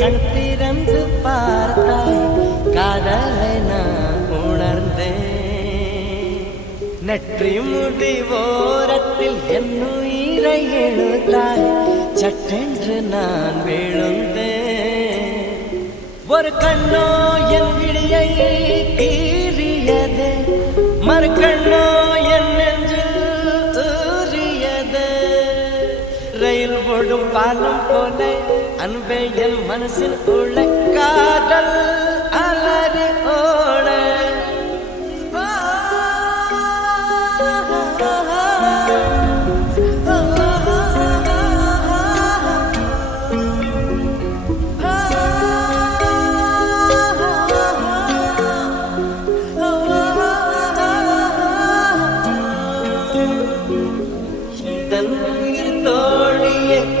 கண் திறந்து பார்த்தாய் காதலை நான் உணர்ந்தேன். நெற்றி முடி ஓரத்தில் என் உயிரை எழுதாய் சட்டென்று நான் விழுந்தேன். ஒரு கண்ணோ என் விழியை கீறியது, மறு கண்ணோ என் நெஞ்சில் ஊறியது. ரயில் ஓடும் பாலம் போல அன்பே என் மனசில் உள்ள காதல் அலறி ஓட.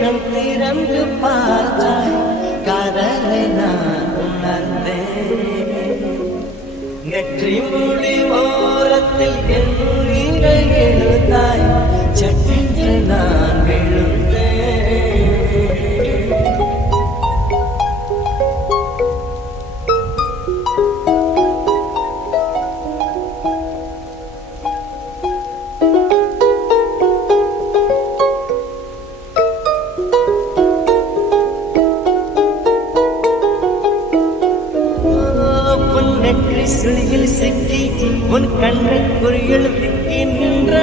கண் திறந்து பார்த்தாய் காதலை நான் உணர்ந்தேன். நெற்றி முடி ஓரத்தில் என் உயிரை எழுதாய் சட்டென்று நான் விழுந்தேன். நெற்றி சுழியில் சிக்கி உன் கண்ணை குறியில் விக்கி நின்ற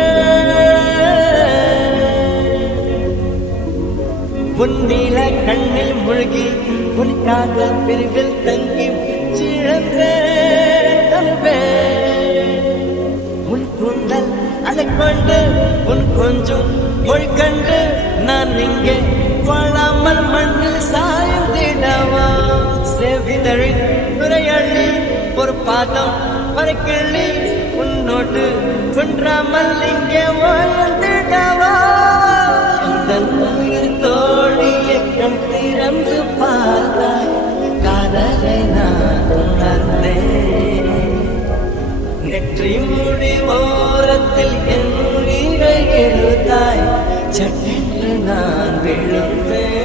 உன் நீல கண்ணில் மூழ்கி உன் காதல் பிரிவில் தங்கி உன் கூந்தல் அலைக்கொண்டு உன் கொஞ்சம் மொழி கண்டு நான் இங்கே வாழாமல் மண்ணில் சாய்ந்திடவா. செவிதழி துறையள்ளி ஒரு பாதம் பறக்கிள்ளி உன்னோடு குன்றாமல் இங்கே வாழ்ந்திடவா. உயிர் தோழியை கண் திறந்து பார்த்தாய் காதலை நான் உணர்ந்தேன். நெற்றி முடி ஓரத்தில் என் உயிரை எழுதாய் சட்டென்று நான் விழுந்தேன்.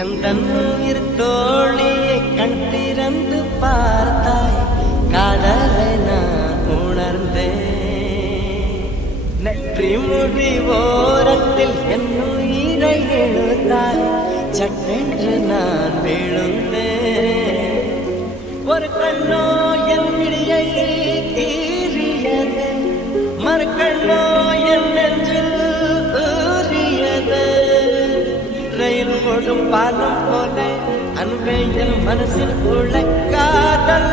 எந்தன் உயிர் தோழியை கண் திறந்து பார்த்தாய் காதலை நான் உணர்ந்தேன். நெற்றி முடி ஓரத்தில் என் உயிரை எழுதாய் சட்டென்று நான் விழுந்தேன். ஒரு கண்ணோ என் விழியை கீறியது, மறு கண்ணோ என் நெஞ்சில் ஊறியது. ரயில் ஓடும் பாலம் போல அன்பே என் மனசில் உள்ள காதல்